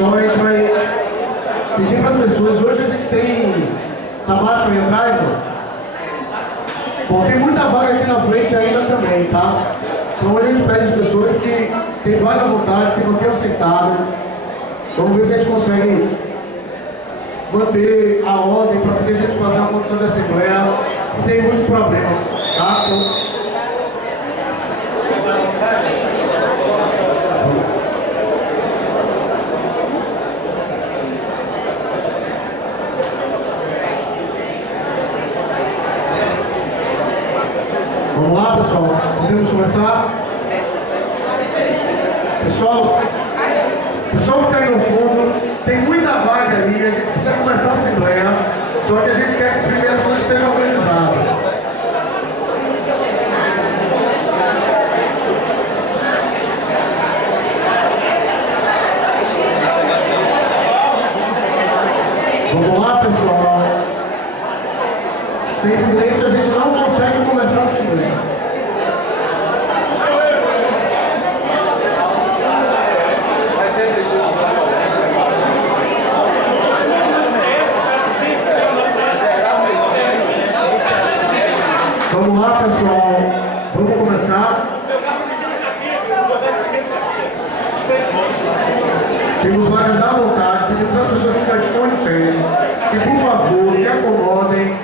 Pessoal, a gente vai pedir para as pessoas. Hoje a gente tem. Tá baixo aí atrás, não? Bom, tem muita vaga aqui na frente ainda também, tá? Então hoje a gente pede às pessoas que tem vaga à vontade, se mantenham sentados. Vamos ver se a gente consegue manter a ordem para poder a gente fazer uma condição de assembleia sem muito problema, tá? Então, vamos lá, pessoal? Podemos começar? Pessoal que está aí no fundo, tem muita vaga ali, a gente precisa começar a assembleia, só que a gente quer que primeiro as coisas estejam organizadas. Vamos lá, pessoal? Sem silêncio a gente não consegue começar a assembleia. Vamos lá, pessoal. Vamos começar. Temos vagas à vontade. Pedimos às pessoas que já estão em pé que, por favor, se acomodem.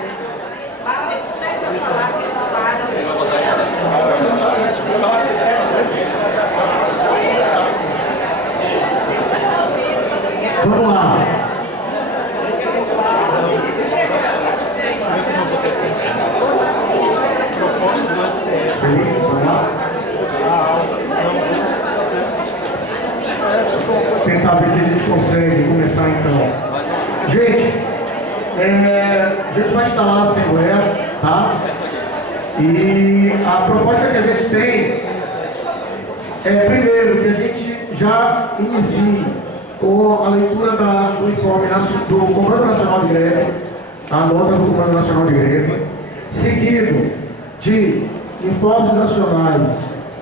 Vamos lá. Tentar ver se a gente consegue começar então. Gente, a gente vai instalar a assembleia, tá? E a proposta que a gente tem é, primeiro, que a gente já inicie com a leitura do informe do Comando Nacional de Greve, a nota do Comando Nacional de Greve, seguido de informes nacionais.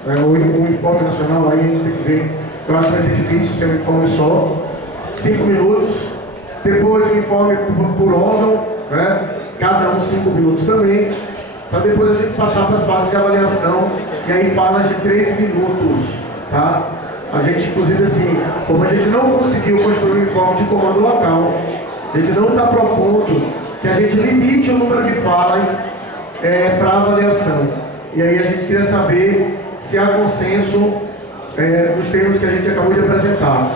O informe nacional aí a gente tem que ver, eu acho que vai ser difícil ser um informe só, 5 minutos, depois o informe por órgão, né? Cada um 5 minutos também, para depois a gente passar para as fases de avaliação, e aí falas de 3 minutos, tá? A gente, inclusive assim, como a gente não conseguiu construir um informe de comando local, a gente não está propondo que a gente limite o número de falas para avaliação. E aí a gente queria saber se há consenso nos termos que a gente acabou de apresentar.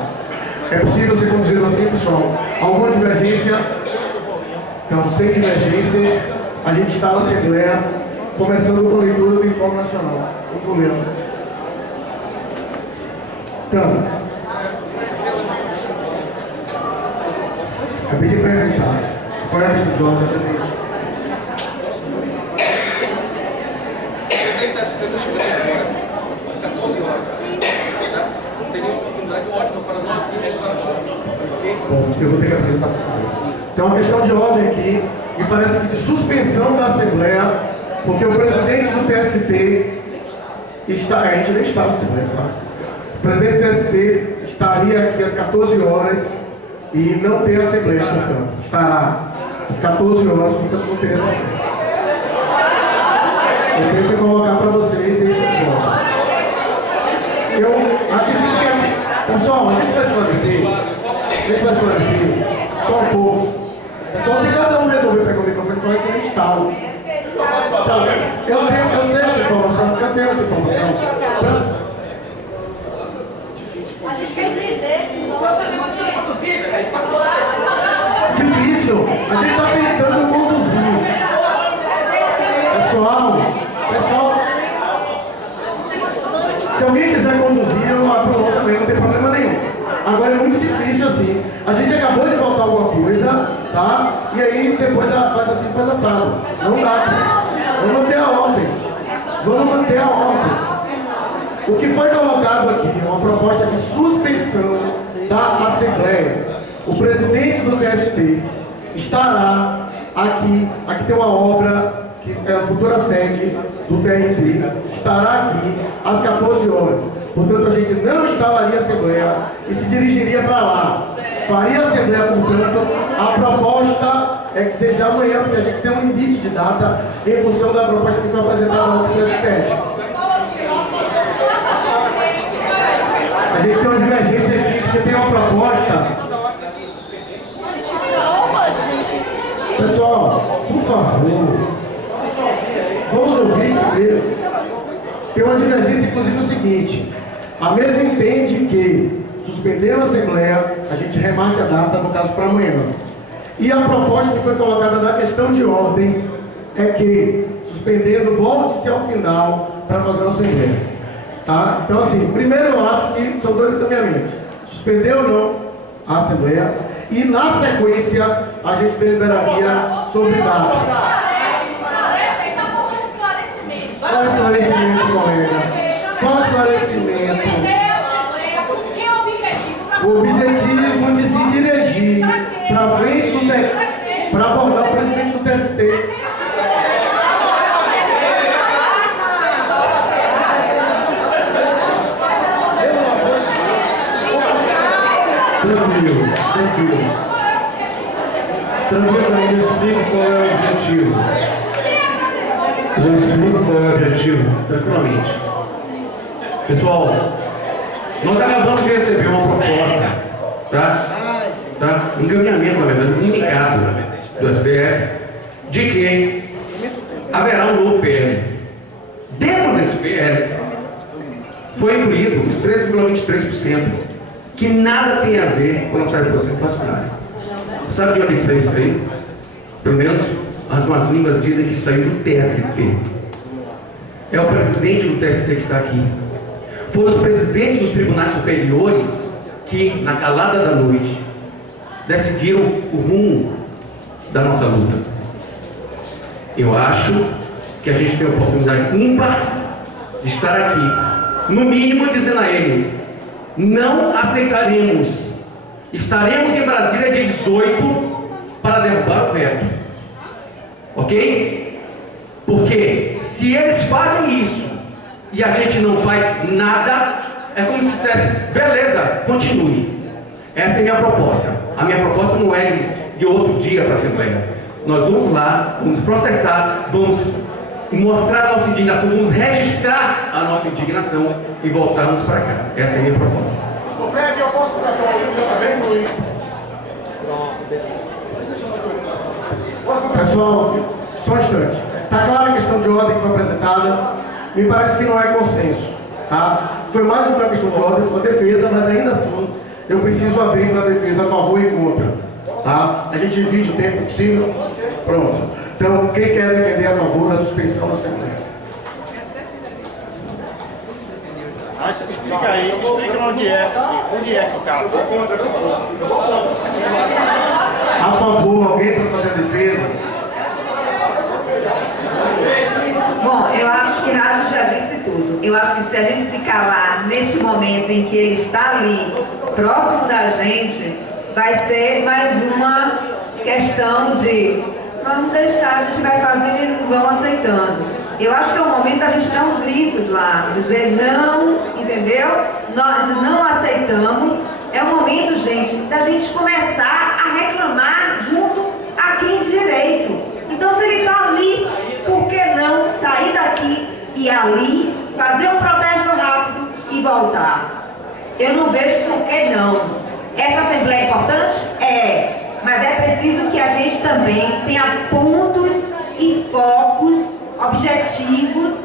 É possível ser conduzido assim, pessoal? Alguma divergência? Então, sem divergências, a gente está na Assembleia, começando com a leitura do Informe Nacional. O problema. Então, acabei de apresentar. Qual é a estudiosa? Às 14 horas. Seria uma oportunidade ótima para nós e para nós. Bom, eu vou ter que apresentar para vocês. Então, uma questão de ordem aqui, me parece que de suspensão da Assembleia, porque o presidente do TST está. A gente nem está na Assembleia, tá? O presidente do TST estaria aqui às 14 horas e não tem Assembleia, portanto. Estará às 14 horas, portanto, não tem Assembleia. Eu tenho que colocar para vocês esse ponto. Eu acredito que, pessoal, a gente vai esclarecer, só um pouco. Só se cada um resolver pegar o microfone e falar que você nem instala. Então, eu sei essa informação, eu tenho essa informação. A gente quer entender. Difícil, a gente está tentando conduzir. Pessoal, se alguém quiser conduzir, eu aprovo também, não tem problema nenhum. Agora é muito difícil assim. A gente acabou de voltar alguma coisa, tá? E aí depois faz assim, faz assado. Não dá. Vamos manter a ordem. O que foi colocado aqui é uma proposta de suspensão da Assembleia. O presidente do TST estará aqui tem uma obra que é a futura sede do TRT, estará aqui às 14 horas. Portanto, a gente não instalaria a Assembleia e se dirigiria para lá. Faria a Assembleia, portanto, a proposta é que seja amanhã, porque a gente tem um limite de data em função da proposta que foi apresentada ontem pelo STF. A gente tem uma divergência aqui, porque tem uma proposta. Pessoal, por favor, vamos ouvir primeiro. Tem uma divergência, inclusive, o seguinte: a mesa entende que, suspendendo a Assembleia, a gente remarque a data, no caso, para amanhã. E a proposta que foi colocada na questão de ordem é que, suspendendo, volte-se ao final para fazer a Assembleia. Tá? Então, assim, primeiro eu acho que são dois encaminhamentos: suspender ou não a Assembleia, e na sequência a gente deliberaria sobre data. Qual esclarecimento, colega? Qual esclarecimento? O objetivo de se dirigir para frente do para abordar o presidente do TST. Tranquilo, tranquilo. Tranquilo, aí eu explico qual é o objetivo. Eu explico qual é o objetivo, tranquilamente. Pessoal, nós acabamos de receber uma proposta, tá? Encaminhamento, na verdade, indicado do STF, de que haverá um novo PL. Dentro desse PL, foi incluído os 13,23%, que nada tem a ver com a nossa reposição inflacionária. Sabe de onde que saiu isso aí? Pelo menos as más línguas dizem que saiu do TST. É o presidente do TST que está aqui. Foram os presidentes dos tribunais superiores que, na calada da noite, decidiram o rumo da nossa luta. Eu acho que a gente tem a oportunidade ímpar de estar aqui, no mínimo dizendo a ele: não aceitaremos. Estaremos em Brasília dia 18 para derrubar o veto. Ok? Porque se eles fazem isso e a gente não faz nada, é como se dissesse: beleza, continue. Essa é a minha proposta. A minha proposta não é de outro dia para a Assembleia. Nós vamos lá, vamos protestar, vamos mostrar a nossa indignação, vamos registrar a nossa indignação e voltarmos para cá. Essa é a minha proposta. Ô, Fred, eu posso colocar uma dúvida também, Luiz? Pessoal, só um instante. Está clara a questão de ordem que foi apresentada? Me parece que não é consenso. Tá? Foi mais do que uma questão de ordem, foi defesa, mas ainda assim eu preciso abrir para a defesa a favor e contra. Tá? A gente divide o tempo possível. Pronto. Então, quem quer defender a favor da suspensão da Assembleia? Explica aí, explica onde é que o cara está. A favor, alguém para fazer a defesa? Bom, eu acho que Rádio já disse tudo. Eu acho que se a gente se calar neste momento em que ele está ali, próximo da gente, vai ser mais uma questão de vamos deixar, a gente vai fazendo e eles vão aceitando. Eu acho que é o momento da gente dar uns gritos lá, dizer não, entendeu? Nós não aceitamos. É o momento, gente, da gente começar a reclamar junto a quem de direito. Então, se ele está ali, por que não sair daqui e ali, fazer um protesto rápido e voltar? Eu não vejo por que não. Essa Assembleia é importante? É. Mas é preciso que a gente também tenha pontos e focos objetivos,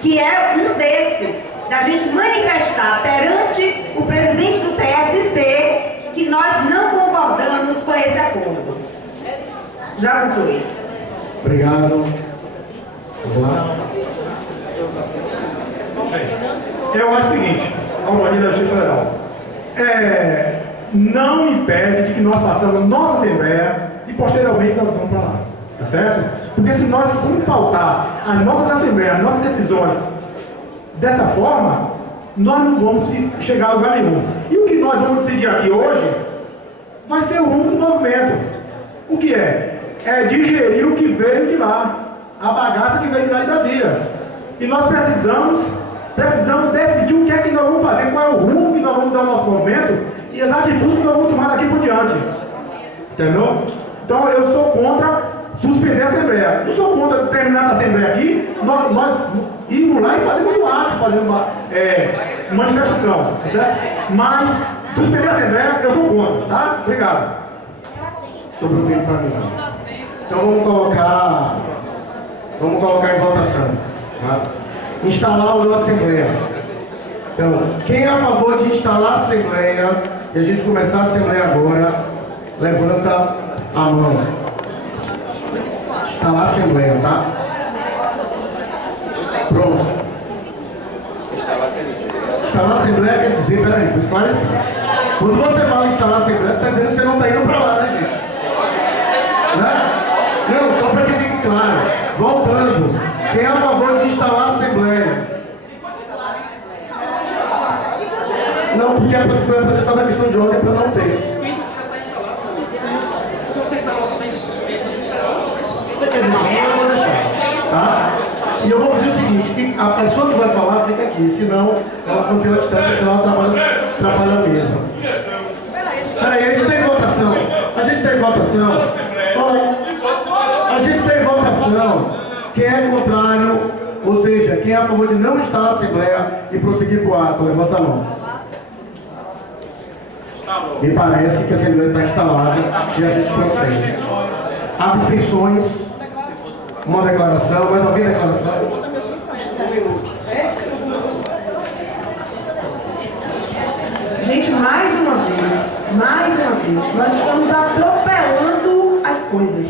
que é um desses, da gente manifestar perante o presidente do TST que nós não concordamos com esse acordo. Já concluí. Obrigado. Vamos lá. Eu acho o seguinte, a ordem da Justiça Federal. Não impede de que nós façamos nossa Assembleia e posteriormente nós vamos para lá. Tá certo? Porque se nós formos pautar as nossas Assembleias, as nossas decisões dessa forma, nós não vamos chegar a lugar nenhum. E o que nós vamos decidir aqui hoje vai ser o rumo do movimento. O que é? É digerir o que veio de lá, a bagaça que veio de lá de Brasília. E nós precisamos precisamos decidir o que é que nós vamos fazer, qual é o rumo que nós vamos dar ao nosso movimento e as atitudes que nós vamos tomar daqui por diante. Entendeu? Então eu sou contra suspender a Assembleia. Não sou contra terminar a Assembleia aqui, nós irmos lá e fazemos um ato, fazemos uma manifestação, certo? Mas suspender a Assembleia eu sou contra, tá? Obrigado. Sobre o tempo para mim. Então vamos colocar em votação. Tá? Instalar ou não a Assembleia. Então, quem é a favor de instalar a Assembleia e a gente começar a Assembleia agora, levanta a mão. Instalar a Assembleia, tá? Pronto. Instalar a Assembleia quer dizer, peraí, vou esclarecer. Quando você fala instalar a Assembleia, você está dizendo que você não está indo para lá, né, gente? Né? Não, só para que fique claro. Voltando, quem é a favor de instalar a Assembleia? Não, porque foi apresentada a questão de ordem para não ser. Se você está somente suspeito, Você quer dizer, eu vou deixar. Tá? E eu vou pedir o seguinte, que a pessoa que vai falar fica aqui, senão ela mantém a distância, senão ela atrapalha a mesa. Peraí, a gente tem votação. A gente tem votação. Olha, a gente tem votação. Quem é contrário, ou seja, quem é a favor de não estar na Assembleia e prosseguir para o ato, levanta a mão. Me parece que a Assembleia está instalada e a gente prossegue. Abstenções. Uma declaração. Mais alguém declaração? Gente, mais uma vez, nós estamos atropelando as coisas.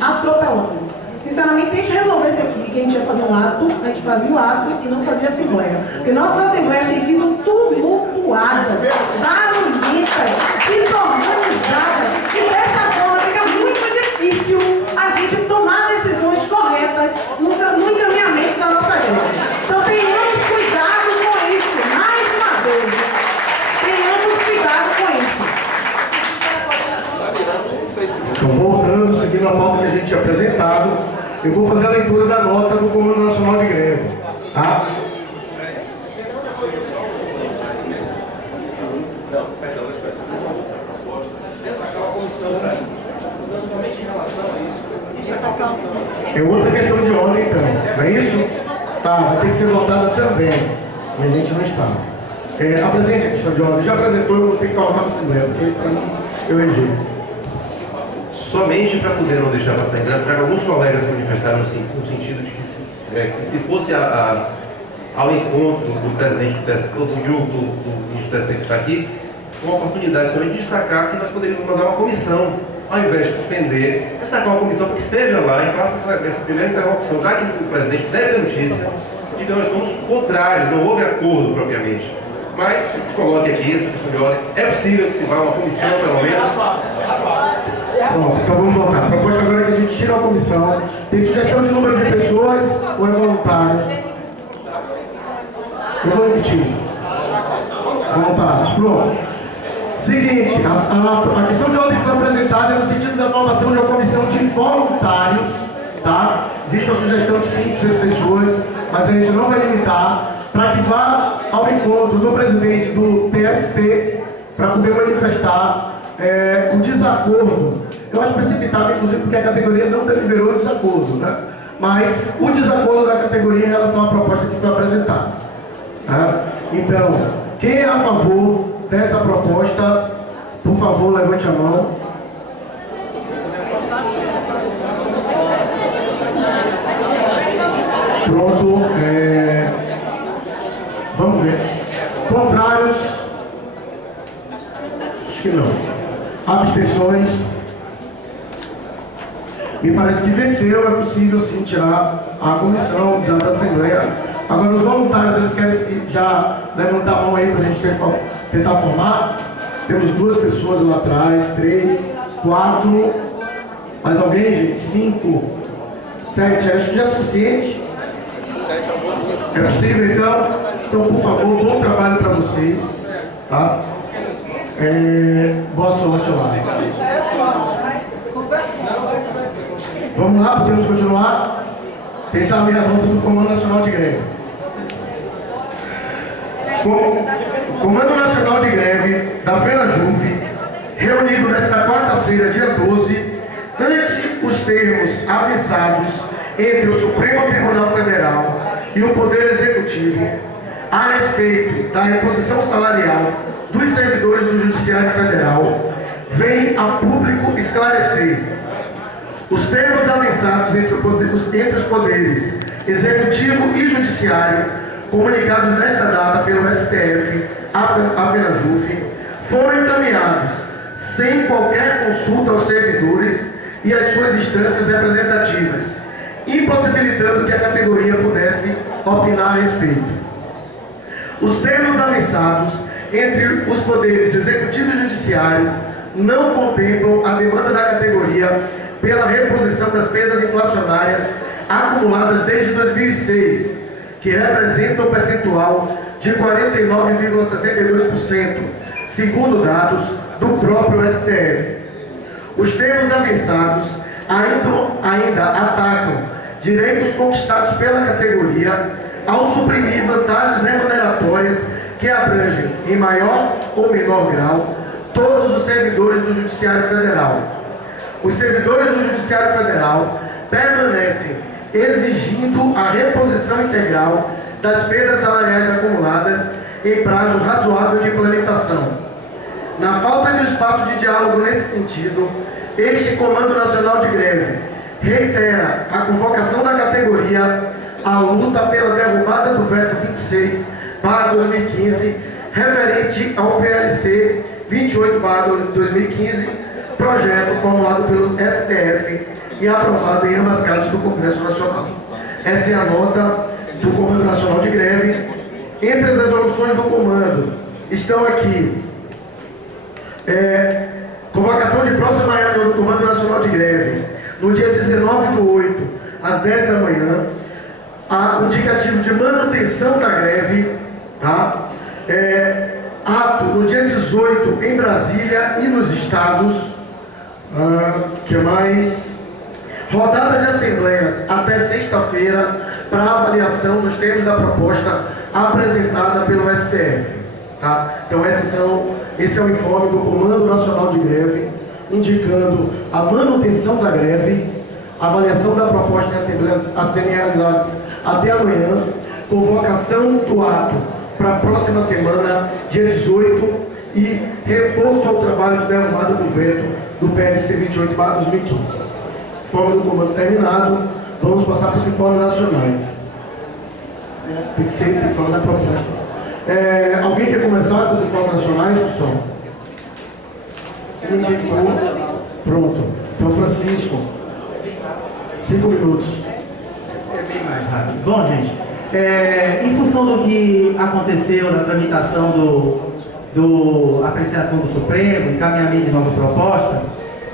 Atropelando. Sinceramente, se a gente resolvesse aqui que a gente ia fazer um ato, a gente fazia o ato e não fazia assembleia. Porque nossas assembleias têm sido tumultuadas, barulhentas, desorganizadas. E dessa forma fica muito difícil a gente tomar decisões corretas no encaminhamento da nossa greve. Então tenhamos cuidado com isso, mais uma vez. Tenhamos cuidado com isso. Então, voltando, seguindo a pauta que a gente tinha apresentado, eu vou fazer a leitura da nota do Comando Nacional de Greve. Tá? É outra questão de ordem, então. Não é isso? Tá, vai ter que ser votada também. E a gente não está. Apresente a questão de ordem. Já apresentou, eu vou ter que colocar na Assembleia, porque para mim eu rejeito. Somente para poder não deixar passar em branco, para que alguns colegas se manifestaram no sentido de que se fosse ao encontro do presidente do TSE, do TSE que está aqui, uma oportunidade somente de destacar que nós poderíamos mandar uma comissão, ao invés de suspender, destacar uma comissão que esteja lá e faça essa primeira interrupção, já que o presidente deve ter notícia de que nós somos contrários, não houve acordo propriamente. Mas que se coloque aqui essa questão de ordem, é possível que se vá uma comissão, pelo menos. Pronto, então vamos voltar. A proposta agora é que a gente tire a comissão. Tem sugestão de número de pessoas ou é voluntário? Eu vou repetir. Voluntário. Pronto. Seguinte, a questão de ordem que foi apresentada é no sentido da formação de uma comissão de voluntários, tá? Existe uma sugestão de 5, 6 pessoas, mas a gente não vai limitar, para que vá ao encontro do presidente do TST para poder manifestar o desacordo. Eu acho precipitado, inclusive, porque a categoria não deliberou o desacordo, né? Mas o desacordo da categoria em relação à proposta que foi apresentada. Tá? Então, quem é a favor dessa proposta, por favor, levante a mão. Pronto. Vamos ver. Contrários? Acho que não. Abstenções? Me parece que venceu, é possível sim tirar a comissão já da Assembleia. Agora os voluntários, eles querem já levantar a mão aí para a gente tentar formar. Temos 2 pessoas lá atrás, 3, 4, mais alguém, gente? 5, 7, acho que já é suficiente. É possível então? Então, por favor, bom trabalho para vocês. Tá? Boa sorte lá. Vamos lá, podemos continuar? Tentar ler a nota do Comando Nacional de Greve. Comando Nacional de Greve da FENAJUF, reunido nesta quarta-feira, dia 12, ante os termos avançados entre o Supremo Tribunal Federal e o Poder Executivo a respeito da reposição salarial dos servidores do Judiciário Federal, vem a público esclarecer os termos avançados entre os poderes Executivo e Judiciário, comunicados nesta data pelo STF à FENAJUF, foram encaminhados sem qualquer consulta aos servidores e às suas instâncias representativas, impossibilitando que a categoria pudesse opinar a respeito. Os termos avançados entre os poderes Executivo e Judiciário não contemplam a demanda da categoria pela reposição das perdas inflacionárias acumuladas desde 2006, que representa um percentual de 49,62%, segundo dados do próprio STF. Os termos avançados ainda atacam direitos conquistados pela categoria ao suprimir vantagens remuneratórias que abrangem, em maior ou menor grau, todos os servidores do Judiciário Federal. Os servidores do Judiciário Federal permanecem exigindo a reposição integral das perdas salariais acumuladas em prazo razoável de implementação. Na falta de espaço de diálogo nesse sentido, este Comando Nacional de Greve reitera a convocação da categoria à luta pela derrubada do veto 26/2015, referente ao PLC 28/2015, projeto formulado pelo STF e aprovado em ambas casas do Congresso Nacional. Essa é a nota do Comando Nacional de Greve. Entre as resoluções do Comando estão aqui convocação de próxima reunião do Comando Nacional de Greve no dia 19/8, às 10 da manhã, o indicativo de manutenção da greve, tá? Ato no dia 18 em Brasília e nos estados, que mais? Rodada de assembleias até sexta-feira para avaliação dos termos da proposta apresentada pelo STF, tá? Então esse é o informe do Comando Nacional de Greve, indicando a manutenção da greve, avaliação da proposta de assembleias a serem realizadas até amanhã, convocação do ato para a próxima semana, dia 18, e reforço ao trabalho de derrubada do veto do PLC 28/2015. Informe do comando terminado, vamos passar para os informes nacionais. Tem que falar da proposta. Alguém quer começar com os informes nacionais, pessoal? Se ninguém for, pronto. Então, Francisco, 5 minutos. É bem mais rápido. Bom, gente, em função do que aconteceu na tramitação do apreciação do Supremo, encaminhamento de nova proposta,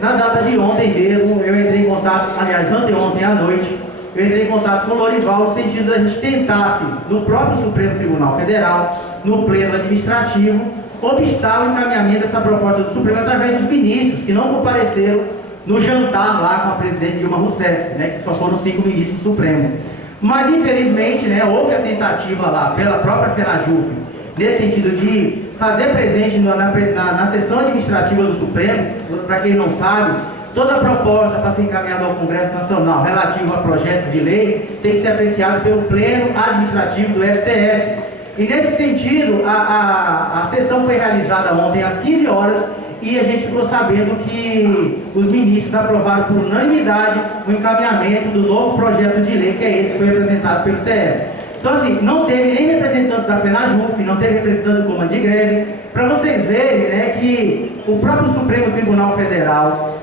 na data de ontem mesmo, eu entrei em contato, aliás, anteontem à noite, eu entrei em contato com o Lorival no sentido da gente tentasse, no próprio Supremo Tribunal Federal, no pleno administrativo, obstar o encaminhamento dessa proposta do Supremo através dos ministros, que não compareceram no jantar lá com a presidente Dilma Rousseff, né, que só foram 5 ministros do Supremo. Mas, infelizmente, né, houve a tentativa lá pela própria FENAJUF, nesse sentido de fazer presente na sessão administrativa do Supremo, para quem não sabe, toda proposta para ser encaminhada ao Congresso Nacional relativa a projetos de lei tem que ser apreciada pelo pleno administrativo do STF. E nesse sentido, a sessão foi realizada ontem às 15 horas e a gente ficou sabendo que os ministros aprovaram por unanimidade o encaminhamento do novo projeto de lei, que é esse que foi apresentado pelo TF. Então, assim, não teve nem representante da FENAJUF, não teve representante do Comando de Greve, para vocês verem, né, que o próprio Supremo Tribunal Federal,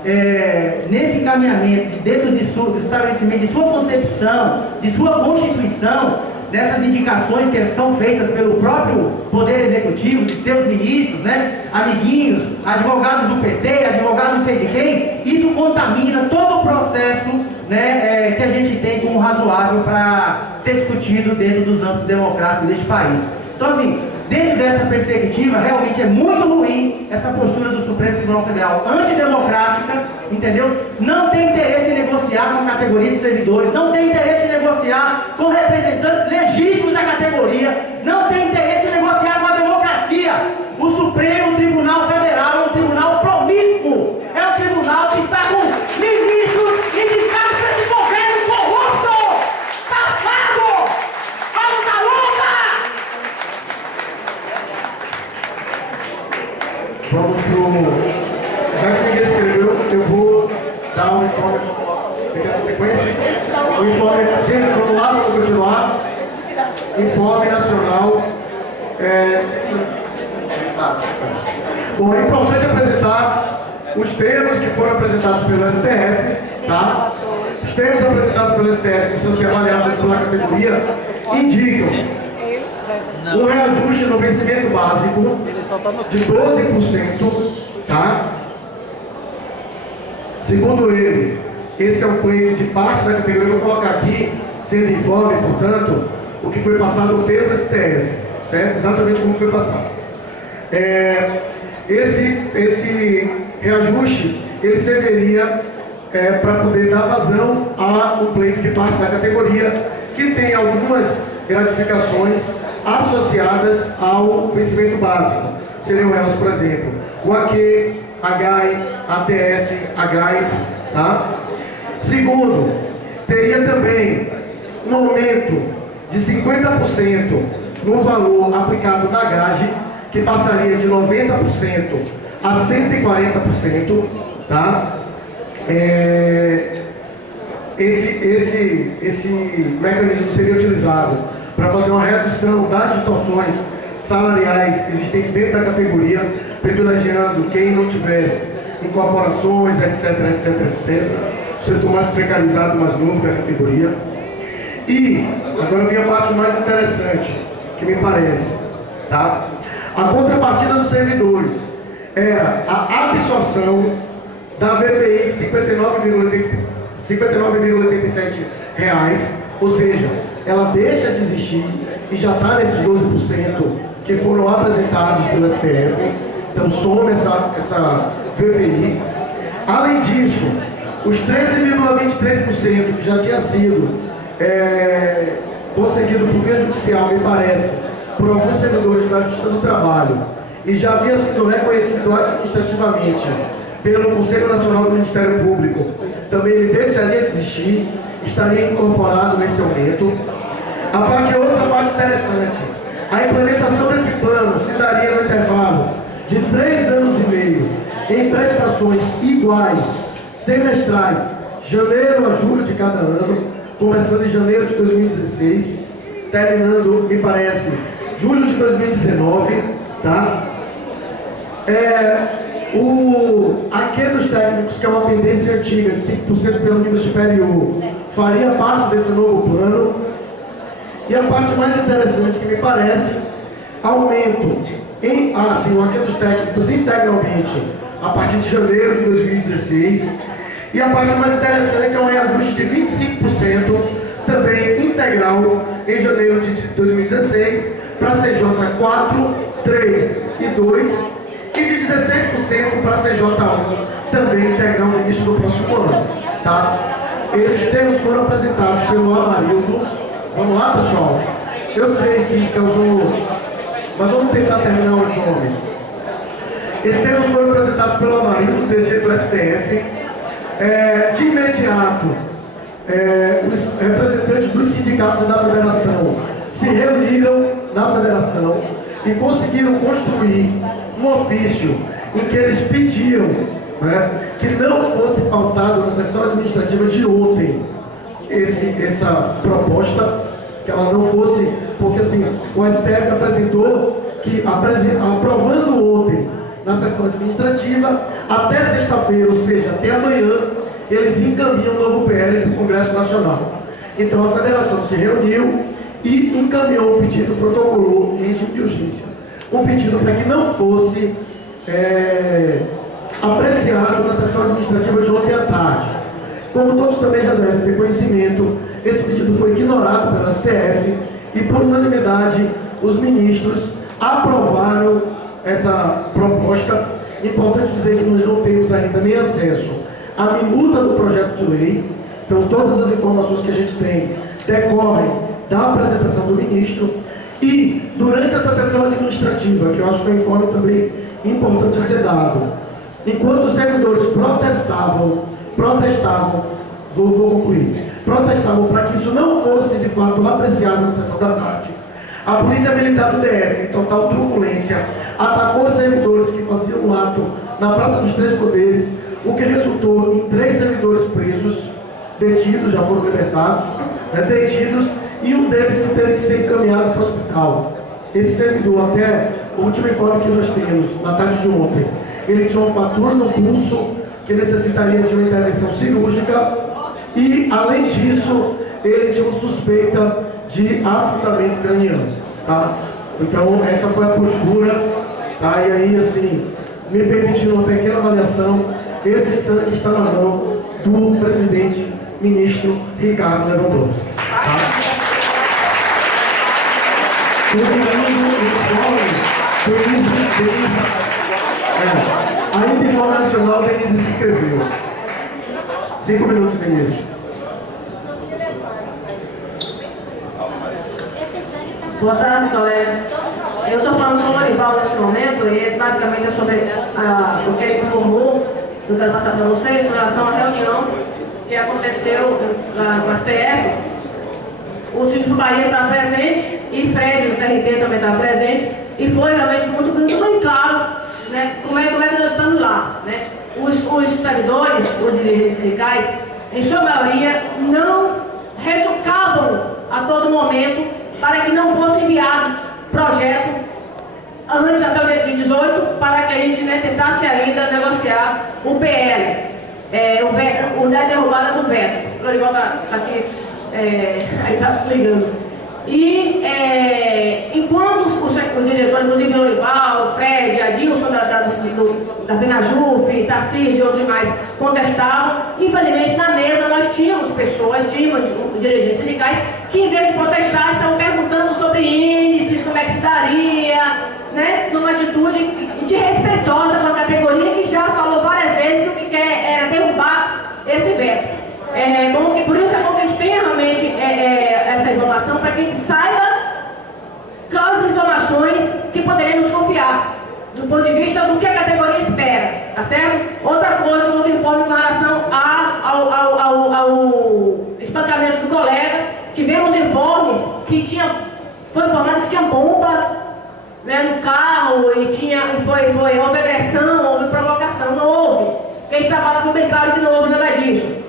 nesse encaminhamento, dentro do estabelecimento de sua concepção, de sua Constituição, dessas indicações que são feitas pelo próprio Poder Executivo, de seus ministros, né, amiguinhos, advogados do PT, advogados não sei de quem, isso contamina todo o processo, né, que a gente tem como razoável para ser discutido dentro dos âmbitos democráticos deste país. Então, assim, dentro dessa perspectiva, realmente é muito ruim essa postura do Supremo Tribunal Federal, antidemocrática, entendeu? Não tem interesse em negociar com a categoria de servidores, não tem interesse em negociar com representantes legítimos da categoria, não tem interesse em negociar Supremo Tribunal Federal é um tribunal promíscuo. É um tribunal que está com ministros indicados por esse governo corrupto, safado. Vamos à luta! Vamos pro... Já que ninguém escreveu, eu vou dar um informe. Você quer a sequência? O informe... Gente, vamos lá, vamos continuar. Informe nacional. Bom, é importante apresentar os termos que foram apresentados pelo STF, tá? Os termos apresentados pelo STF, que precisam ser avaliados pela categoria, indicam um reajuste no vencimento básico de 12%, tá? Segundo eles, esse é um pleito de parte da categoria. Eu vou colocar aqui, sendo informe, portanto, o que foi passado pelo STF, certo? Exatamente como foi passado. Esse reajuste, ele serviria para poder dar vazão a um pleito de parte da categoria, que tem algumas gratificações associadas ao vencimento básico. Seriam elas, por exemplo, o AQ, AGAI, ATS, AGAIS, tá? Segundo, teria também um aumento de 50% no valor aplicado na GAGE, que passaria de 90% a 140%, tá? Esse mecanismo seria utilizado para fazer uma redução das distorções salariais existentes dentro da categoria, privilegiando quem não tivesse incorporações, etc. O setor mais precarizado, mais novo da categoria. E agora vem a parte mais interessante, que me parece, tá? A contrapartida dos servidores era a absorção da VPI de R$ 59,87, ou seja, ela deixa de existir e já está nesses 12% que foram apresentados pelo STF. Então some essa VPI. Além disso, os 13,23% que já tinha sido conseguido por via judicial, me parece, por alguns servidores da Justiça do Trabalho, e já havia sido reconhecido administrativamente pelo Conselho Nacional do Ministério Público, também ele deixaria de existir, estaria incorporado nesse aumento. Outra parte interessante, a implementação desse plano se daria no intervalo de 3 anos e meio, em prestações iguais, semestrais, janeiro a julho de cada ano, começando em janeiro de 2016, terminando, me parece, julho de 2019, tá? O AQ dos técnicos, que é uma pendência antiga de 5% pelo nível superior, faria parte desse novo plano. E a parte mais interessante que me parece, aumento o AQ dos técnicos integralmente a partir de janeiro de 2016. E a parte mais interessante é um reajuste de 25%, também integral, em janeiro de 2016, para CJ 4, 3 e 2, e de 16% para CJ1, também integral no início do próximo ano. Tá? Esses termos foram apresentados pelo Amarildo. Vamos lá, pessoal? Eu sei que causou, mas vamos tentar terminar o informe. Esses termos foram apresentados pelo Amarildo, DG do STF. De imediato, os representantes dos sindicatos da federação se reuniram na federação e conseguiram construir um ofício em que eles pediam, né, que não fosse pautado na sessão administrativa de ontem essa proposta, que ela não fosse, porque assim, o STF apresentou que, aprovando ontem na sessão administrativa, até sexta-feira, ou seja, até amanhã, eles encaminham um novo PL para o Congresso Nacional. Então a federação se reuniu e encaminhou um pedido, protocolou em regime de urgência, um pedido para que não fosse apreciado na sessão administrativa de ontem à tarde. Como todos também já devem ter conhecimento, esse pedido foi ignorado pelo STF e, por unanimidade, os ministros aprovaram essa proposta. Importante dizer que nós não temos ainda nem acesso à minuta do projeto de lei, então todas as informações que a gente tem decorrem da apresentação do ministro. E, durante essa sessão administrativa, que eu acho que é um informe também importante a ser dado. Enquanto os servidores protestavam, vou concluir, protestavam para que isso não fosse de fato apreciado na sessão da tarde, a Polícia Militar do DF, em total truculência, atacou os servidores que faziam o ato na Praça dos Três Poderes, o que resultou em 3 servidores presos, detidos, já foram libertados, detidos, e um deles que teve que ser encaminhado para o hospital. Esse servidor, até o último informe que nós temos, na tarde de ontem, ele tinha uma fratura no pulso, que necessitaria de uma intervenção cirúrgica, e, além disso, ele tinha uma suspeita de afundamento craniano, tá? Então, essa foi a postura, tá? E aí, assim, me permitindo uma pequena avaliação, esse sangue está na mão do presidente ministro Ricardo Lewandowski, tá? Ainda em forma nacional, Denise se inscreveu. 5 minutos, Denise. Boa tarde, colegas. Eu estou falando com o Lorival nesse momento, e basicamente é sobre o que ele informou, eu quero passar para vocês, com relação à reunião que aconteceu no STF. O Cícero Bahia está presente, e Fred, do TRT, também está presente, e foi realmente muito bem claro, né, como é que nós estamos lá. Né? Os servidores, os dirigentes sindicais, em sua maioria, não retocavam a todo momento para que não fosse enviado projeto antes até o dia 18, para que a gente, né, tentasse ainda negociar o PL, o da derrubada do veto. O Lorival está aqui, aí está ligando. E enquanto os diretores, inclusive o Lorival, o Fred, Adilson da Benajuf, Tarcísio e outros demais contestavam, infelizmente na mesa nós tínhamos dirigentes sindicais que, em vez de protestar, estavam perguntando sobre índices, como é que se daria, né, numa atitude desrespeitosa com a categoria que já falou várias vezes que o que quer era derrubar esse veto. Por isso é bom que a gente tenha realmente essa informação, para que a gente saiba quais informações que poderemos confiar, do ponto de vista do que a categoria espera, tá certo? Outra coisa, outro informe com relação ao espancamento do colega, tivemos informes que foi informado que tinha bomba, né, no carro, e houve agressão, houve provocação. Não houve. Quem está falando foi bem claro que não houve nada disso.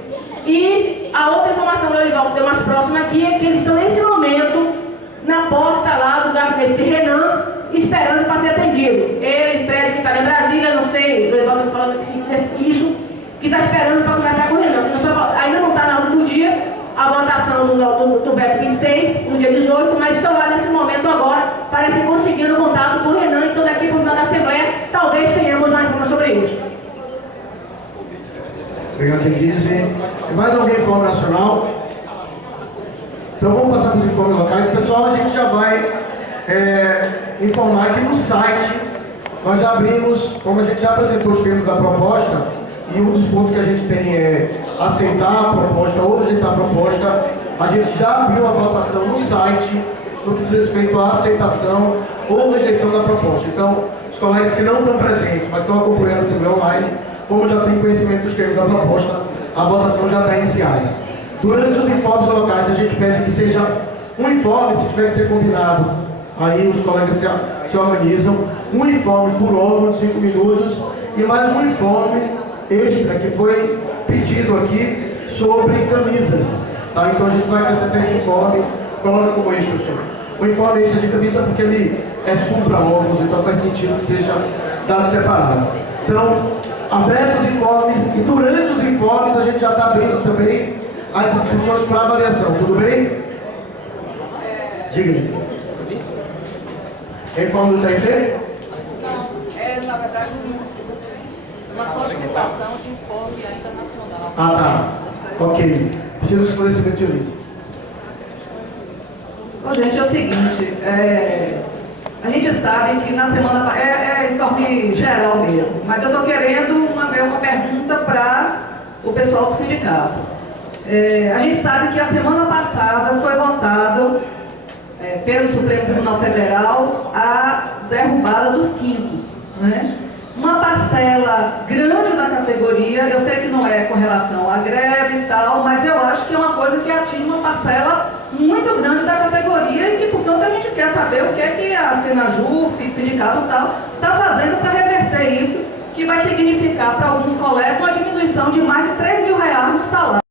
E a outra informação do Lorival, que deu mais próxima aqui, é que eles estão nesse momento na porta lá do gabinete de Renan, esperando para ser atendido. Ele, Fred, que está em Brasília, não sei, o Lorival está falando isso, que está esperando para conversar com o Renan. Ainda não está na hora do dia a votação do veto 26, no dia 18, mas estão lá nesse momento agora, parece conseguindo contato com o Renan, então daqui para o final da Assembleia, talvez tenhamos mais informação sobre isso. Obrigado, Denise. Mais alguém em forma nacional? Então vamos passar para os informes locais. Pessoal, a gente já vai informar que no site nós já abrimos, como a gente já apresentou os termos da proposta, e um dos pontos que a gente tem é aceitar a proposta ou rejeitar a proposta, a gente já abriu a votação no site no que diz respeito à aceitação ou rejeição da proposta. Então, os colegas que não estão presentes, mas estão acompanhando a Assembleia Online, como já tem conhecimento dos termos da proposta, a votação já está iniciada. Durante os informes locais, a gente pede que seja um informe, se tiver que ser combinado, aí os colegas se organizam, um informe por órgão de 5 minutos, e mais um informe extra que foi pedido aqui sobre camisas. Tá? Então a gente vai acrescentar esse informe, coloca como extra, senhor. O informe extra de camisa porque ele é supra-órgãos, então faz sentido que seja dado separado. Então, abertos os informes, e durante os informes a gente já está abrindo também as inscrições para avaliação, tudo bem? Diga-me. É informe do TRT? Não, na verdade, uma solicitação de informe ainda nacional. Ah, tá. Ok. Pedindo esclarecimento de Elisa. Bom, gente, é o seguinte, a gente sabe que na semana... É informe geral mesmo, mas eu estou querendo uma pergunta para o pessoal do sindicato. A gente sabe que a semana passada foi votado pelo Supremo Tribunal Federal a derrubada dos quintos, né? Uma parcela grande da categoria, eu sei que não é com relação à greve e tal, mas eu acho que é uma coisa que atinge uma parcela muito grande da categoria e que, portanto, a gente quer saber o que é que a FENAJUF, sindicato e tal, está fazendo para reverter isso, que vai significar para alguns colegas uma diminuição de mais de R$ 3.000 no salário.